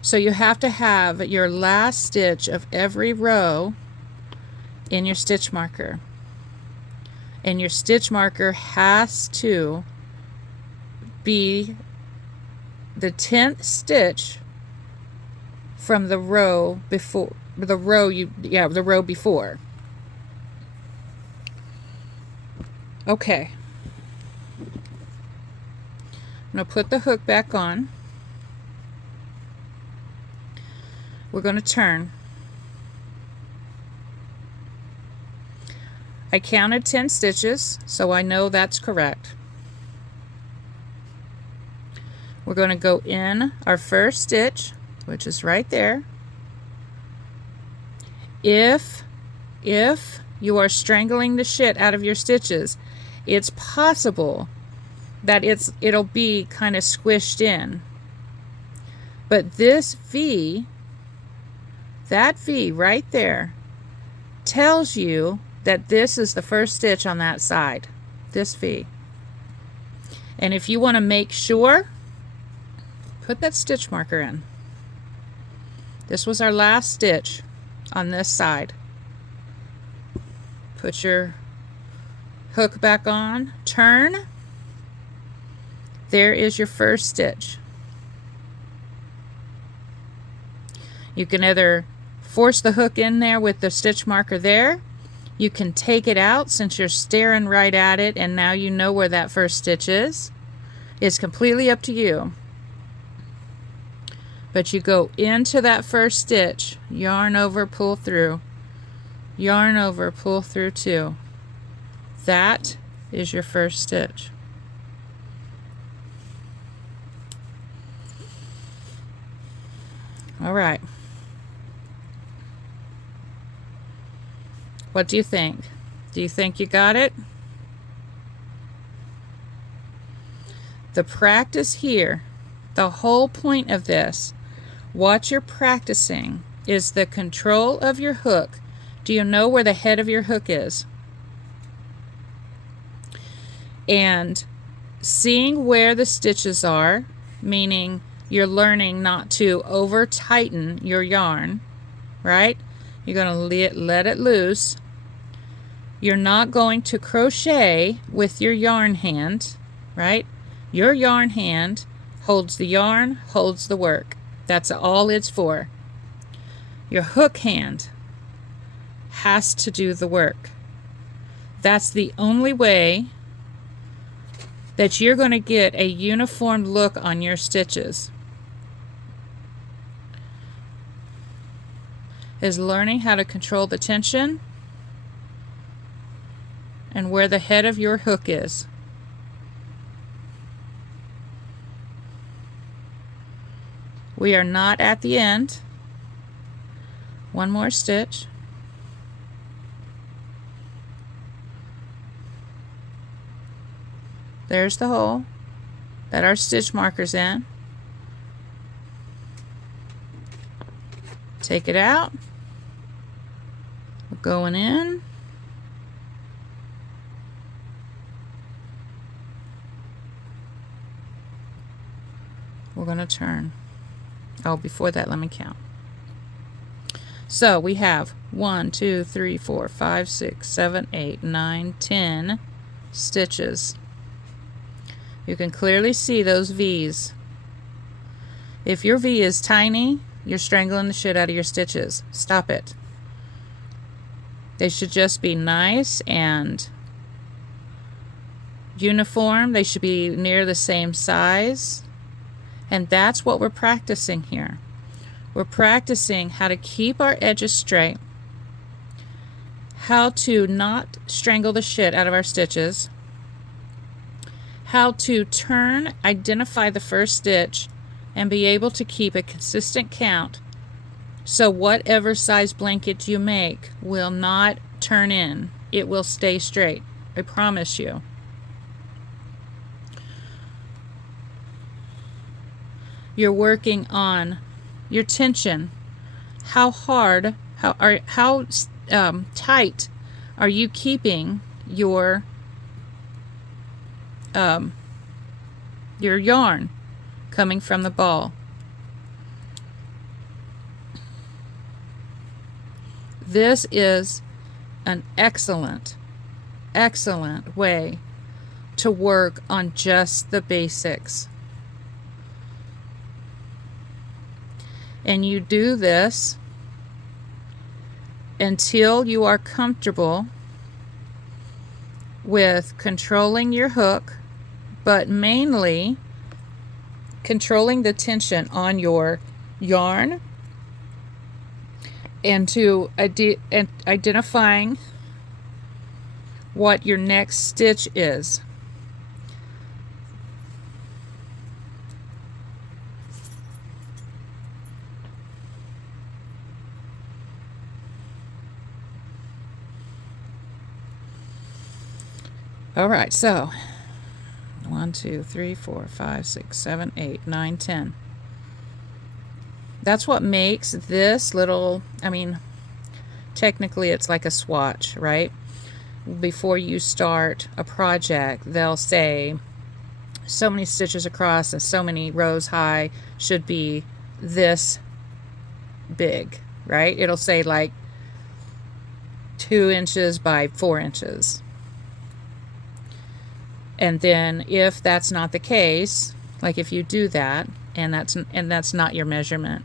So you have to have your last stitch of every row in your stitch marker. And your stitch marker has to be the 10th stitch from the row before. The row before. Okay. I'm going to put the hook back on. We're going to turn. I counted 10 stitches, so I know that's correct. We're going to go in our first stitch, which is right there. If you are strangling the shit out of your stitches, it's possible that it'll be kind of squished in. But this V, that V right there, tells you that this is the first stitch on that side, this V. And if you want to make sure, put that stitch marker in. This was our last stitch on this side. Put your hook back on, turn. There is your first stitch. You can either force the hook in there with the stitch marker there. You can take it out since you're staring right at it and now you know where that first stitch is. It's completely up to you. But you go into that first stitch, yarn over, pull through, yarn over, pull through 2. That is your first stitch. All right. What do you think? Do you think you got it? The practice here, the whole point of this, what you're practicing is the control of your hook. Do you know where the head of your hook is? And seeing where the stitches are, meaning you're learning not to over tighten your yarn, right? You're going to let it loose. You're not going to crochet with your yarn hand, right? Your yarn hand holds the yarn, holds the work. That's all it's for. Your hook hand has to do the work. That's the only way that you're going to get a uniform look on your stitches, is learning how to control the tension and where the head of your hook is. We are not at the end. One more stitch. There's the hole that our stitch marker's in. Take it out. We're going in. We're going to turn. Oh, before that, let me count. So we have 1, 2, 3, 4, 5, 6, 7, 8, 9, 10 stitches. You can clearly see those V's. If your V is tiny, you're strangling the shit out of your stitches. Stop it. They should just be nice and uniform. They should be near the same size. And that's what we're practicing here. We're practicing how to keep our edges straight, how to not strangle the shit out of our stitches, how to turn, identify the first stitch, and be able to keep a consistent count so whatever size blanket you make will not turn in. It will stay straight. I promise you. You're working on your tension. How hard, how tight are you keeping your yarn coming from the ball? This is an excellent way to work on just the basics. And you do this until you are comfortable with controlling your hook, but mainly controlling the tension on your yarn and to identifying what your next stitch is. All right, so 1, 2, 3, 4, 5, 6, 7, 8, 9, 10. That's what makes this little, I mean, technically it's like a swatch, right? Before you start a project, they'll say so many stitches across and so many rows high should be this big, right? It'll say like 2 inches by 4 inches. And then if that's not the case, like if you do that and that's not your measurement,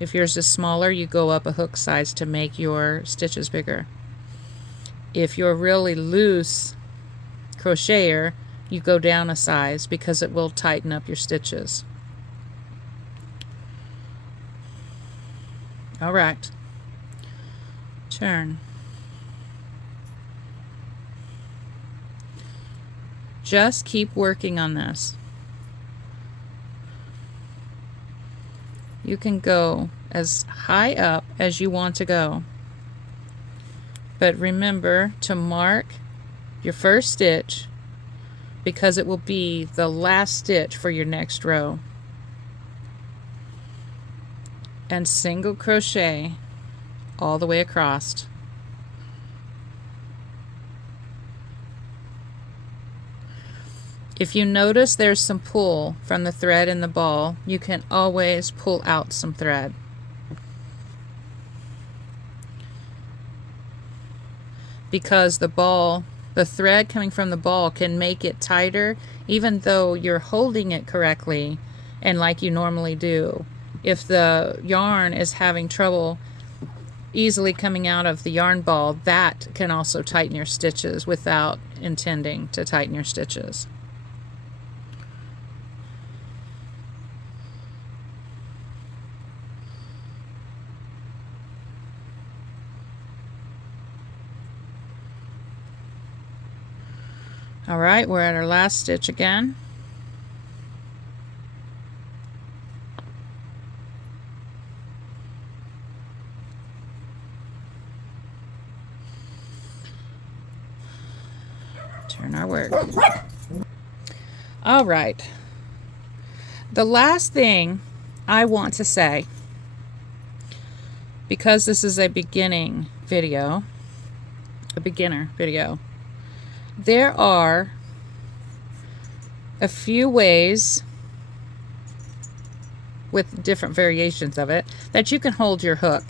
if yours is smaller, you go up a hook size to make your stitches bigger. If you're a really loose crocheter, you go down a size because it will tighten up your stitches. All right, turn. Just keep working on this. You can go as high up as you want to go. But remember to mark your first stitch because it will be the last stitch for your next row. And single crochet all the way across. If you notice there's some pull from the thread in the ball, you can always pull out some thread. Because the thread coming from the ball can make it tighter even though you're holding it correctly and like you normally do. If the yarn is having trouble easily coming out of the yarn ball, that can also tighten your stitches without intending to tighten your stitches. All right, we're at our last stitch again. Turn our work. All right. The last thing I want to say, because this is a beginner video, there are a few ways with different variations of it that you can hold your hook.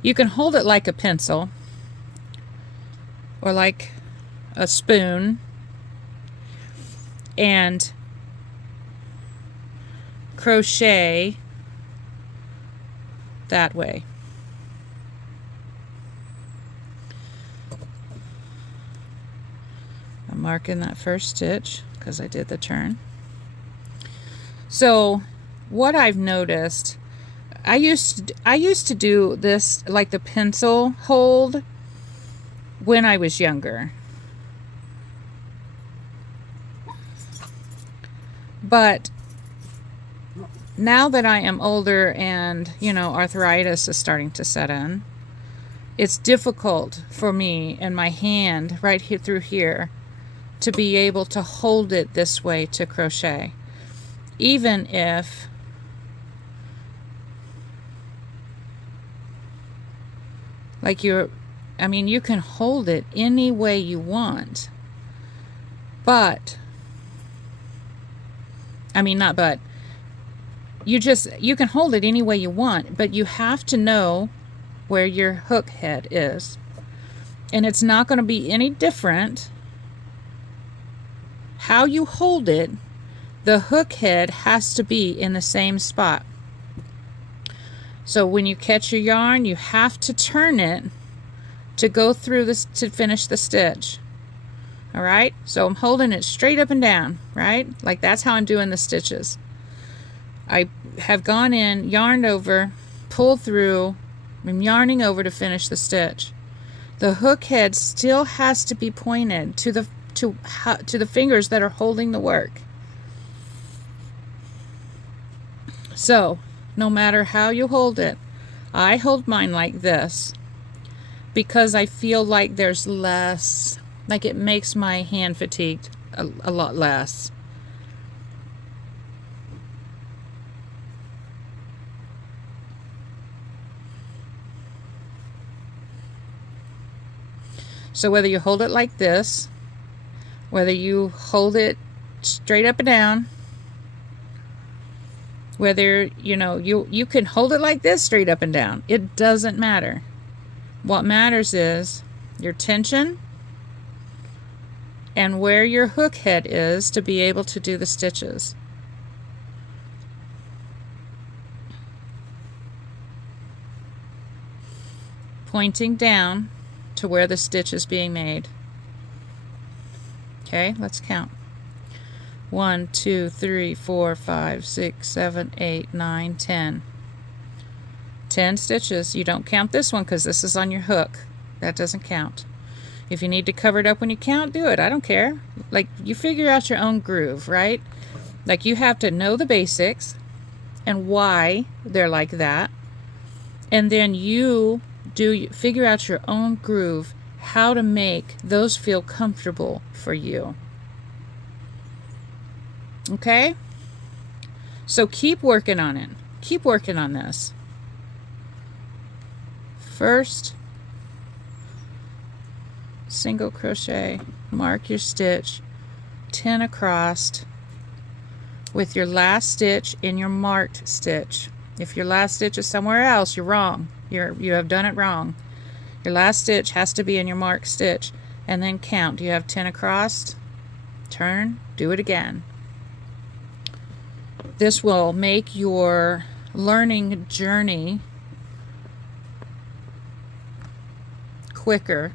You can hold it like a pencil or like a spoon and crochet that way. I'm marking that first stitch because I did the turn. So what I've noticed, I used to do this like the pencil hold when I was younger. But now that I am older and, you know, arthritis is starting to set in, it's difficult for me and my hand right here through here to be able to hold it this way to crochet. Even if like you can hold it any way you want, but you can hold it any way you want, but you have to know where your hook head is. And it's not going to be any different how you hold it. The hook head has to be in the same spot. So when you catch your yarn, you have to turn it to go through this to finish the stitch. All right, so I'm holding it straight up and down, right? Like that's how I'm doing the stitches. I have gone in, yarned over, pulled through, I'm yarning over to finish the stitch. The hook head still has to be pointed to the fingers that are holding the work. So, no matter how you hold it, I hold mine like this because I feel like there's less, like it makes my hand fatigued a lot less. So whether you hold it like this, whether you hold it straight up and down, whether, you can hold it like this straight up and down. It doesn't matter. What matters is your tension and where your hook head is to be able to do the stitches. Pointing down to where the stitch is being made. Okay, let's count. 1, 2, 3, 4, 5, 6, 7, 8, 9, 10. 10 stitches. You don't count this one because this is on your hook. That doesn't count. If you need to cover it up when you count, do it. I don't care. Like, you figure out your own groove, right? Like, you have to know the basics and why they're like that. And then you figure out your own groove, how to make those feel comfortable for you. Okay? So keep working on it. Keep working on this. First, single crochet, mark your stitch, 10 across with your last stitch in your marked stitch. If your last stitch is somewhere else, you're wrong. You have done it wrong. Your last stitch has to be in your marked stitch, and then count. Do you have 10 across? Turn, do it again. This will make your learning journey quicker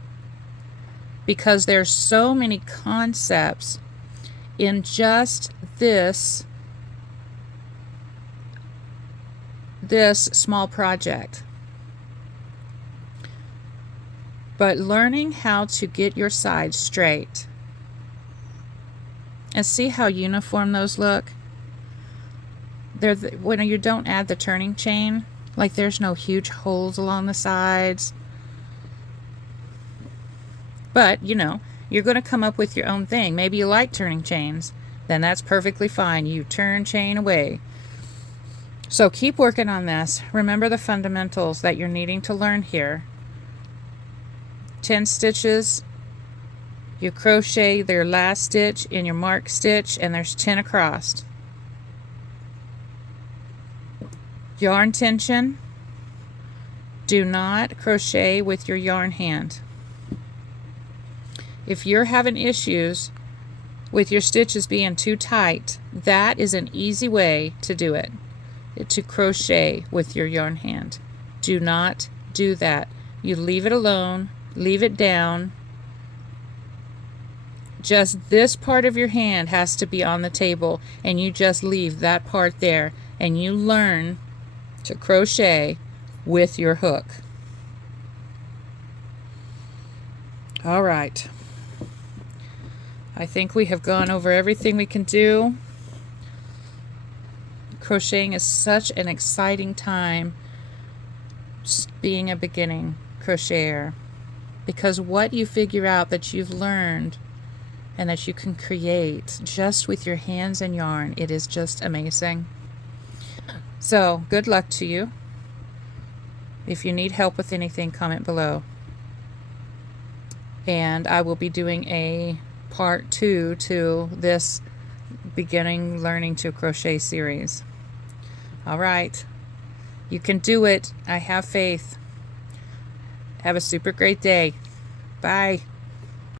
because there's so many concepts in just this small project. But learning how to get your sides straight and see how uniform those look. When you don't add the turning chain, like there's no huge holes along the sides. But, you're going to come up with your own thing. Maybe you like turning chains. Then that's perfectly fine. You turn chain away. So keep working on this. Remember the fundamentals that you're needing to learn here. 10 stitches. You crochet their last stitch in your marked stitch, and there's 10 across. Yarn tension. Do not crochet with your yarn hand. If you're having issues with your stitches being too tight, that is an easy way to do it, to crochet with your yarn hand. Do not do that. You leave it alone, leave it down. Just this part of your hand has to be on the table, and you just leave that part there, and you learn to crochet with your hook. All right. I think we have gone over everything we can do. Crocheting is such an exciting time, being a beginning crocheter, because what you figure out that you've learned and that you can create just with your hands and yarn, it is just amazing. So good luck to you. If you need help with anything, comment below. And I will be doing a part 2 to this beginning learning to crochet series. All right, you can do it. I have faith. Have a super great day. Bye.